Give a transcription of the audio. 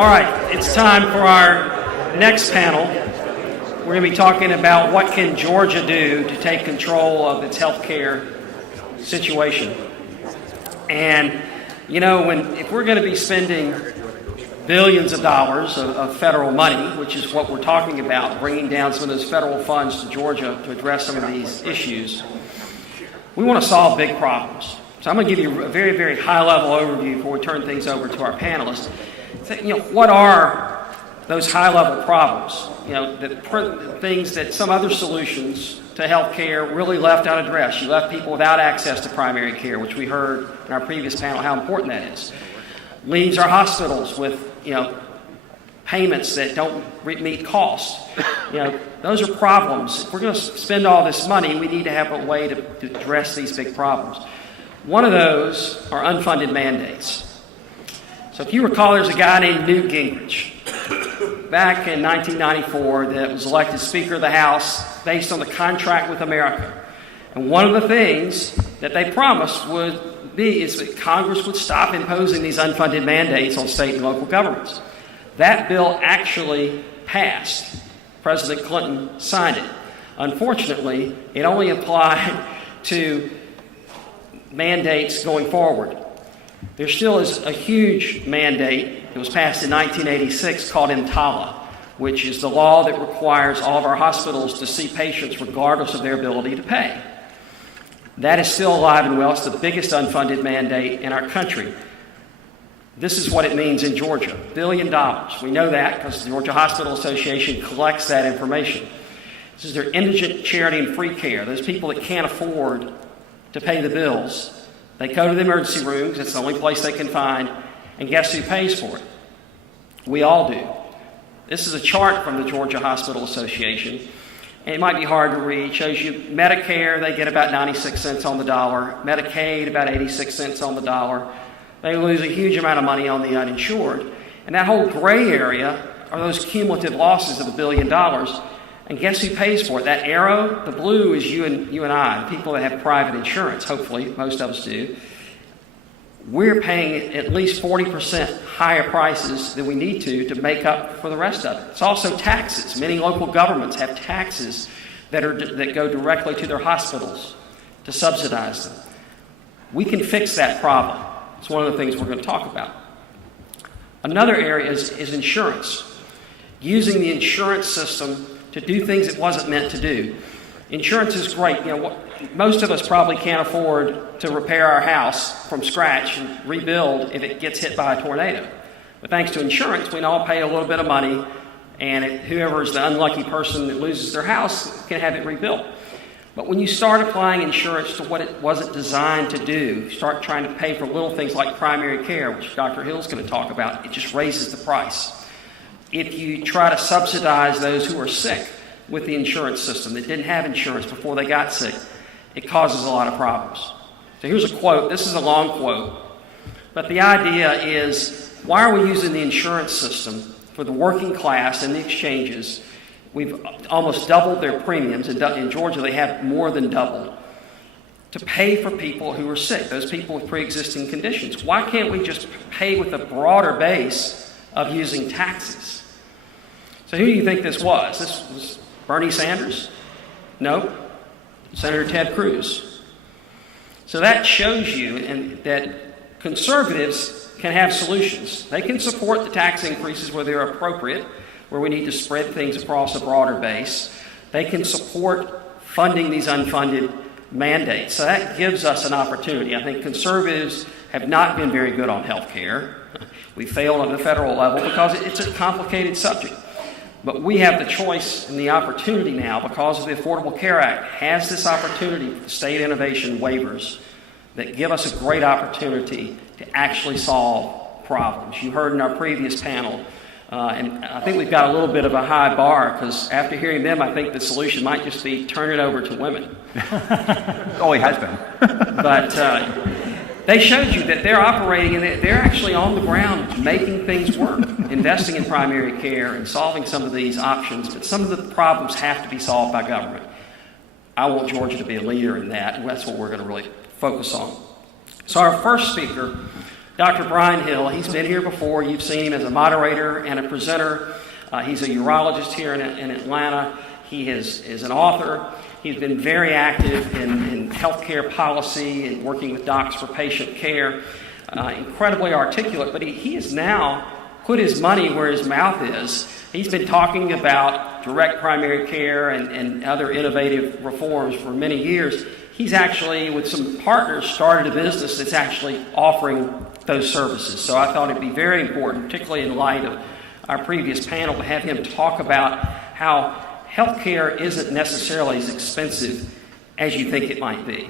All right, it's time for our next panel. We're going to be talking about what can Georgia do to take control of its health care situation. And, you know, if we're going to be spending billions of dollars of federal money, which is what we're talking about, bringing down some of those federal funds to Georgia to address some of these issues, we want to solve big problems. So I'm going to give you a very, very high-level overview before we turn things over to our panelists. You know, what are those high-level problems? You know, the things that some other solutions to health care really left unaddressed. You left people without access to primary care, which we heard in our previous panel how important that is. Leaves our hospitals with, you know, payments that don't meet costs. You know, those are problems. If we're going to spend all this money, we need to have a way to address these big problems. One of those are unfunded mandates. So if you recall, there's a guy named Newt Gingrich back in 1994 that was elected Speaker of the House based on the contract with America. And one of the things that they promised would be is that Congress would stop imposing these unfunded mandates on state and local governments. That bill actually passed. President Clinton signed it. Unfortunately, it only applied to mandates going forward. There still is a huge mandate that was passed in 1986 called EMTALA, which is the law that requires all of our hospitals to see patients regardless of their ability to pay. That is still alive and well. It's the biggest unfunded mandate in our country. This is what it means in Georgia, $1 billion. We know that because the Georgia Hospital Association collects that information. This is their indigent charity and free care. Those people that can't afford to pay the bills, they go to the emergency rooms. It's the only place they can find. And guess who pays for it? We all do. This is a chart from the Georgia Hospital Association. And it might be hard to read. It shows you Medicare, they get about 96 cents on the dollar. Medicaid, about 86 cents on the dollar. They lose a huge amount of money on the uninsured. And that whole gray area are those cumulative losses of $1 billion. And guess who pays for it? That arrow, the blue, is you and I, people that have private insurance, hopefully, most of us do. We're paying at least 40% higher prices than we need to make up for the rest of it. It's also taxes. Many local governments have taxes that go directly to their hospitals to subsidize them. We can fix that problem. It's one of the things we're going to talk about. Another area is insurance. Using the insurance system to do things it wasn't meant to do. Insurance is great. You know, most of us probably can't afford to repair our house from scratch and rebuild if it gets hit by a tornado. But thanks to insurance, we can all pay a little bit of money, and whoever is the unlucky person that loses their house can have it rebuilt. But when you start applying insurance to what it wasn't designed to do, start trying to pay for little things like primary care, which Dr. Hill's going to talk about, it just raises the price. If you try to subsidize those who are sick with the insurance system that didn't have insurance before they got sick, it causes a lot of problems. So here's a quote. This is a long quote. But the idea is, why are we using the insurance system for the working class and the exchanges? We've almost doubled their premiums. In Georgia, they have more than doubled to pay for people who are sick, those people with pre-existing conditions. Why can't we just pay with a broader base of using taxes? So who do you think this was? This was Bernie Sanders? No. Senator Ted Cruz. So that shows you that conservatives can have solutions. They can support the tax increases where they're appropriate, where we need to spread things across a broader base. They can support funding these unfunded mandates. So that gives us an opportunity. I think conservatives have not been very good on health care. We failed on the federal level because it's a complicated subject. But we have the choice and the opportunity now, because of the Affordable Care Act, has this opportunity for state innovation waivers that give us a great opportunity to actually solve problems. You heard in our previous panel, and I think we've got a little bit of a high bar, because after hearing them, I think the solution might just be turn it over to women. Oh, it has been. But they showed you that they're operating and they're actually on the ground making things work, investing in primary care and solving some of these options. But some of the problems have to be solved by government. I want Georgia to be a leader in that, and that's what we're going to really focus on. So our first speaker Dr. Brian Hill. He's been here before. You've seen him as a moderator and a presenter. He's a urologist here in Atlanta. He is an author. He's been very active in healthcare policy and working with docs for patient care. Incredibly articulate, but he has now put his money where his mouth is. He's been talking about direct primary care and other innovative reforms for many years. He's actually, with some partners, started a business that's actually offering those services. So I thought it'd be very important, particularly in light of our previous panel, to have him talk about how healthcare isn't necessarily as expensive as you think it might be.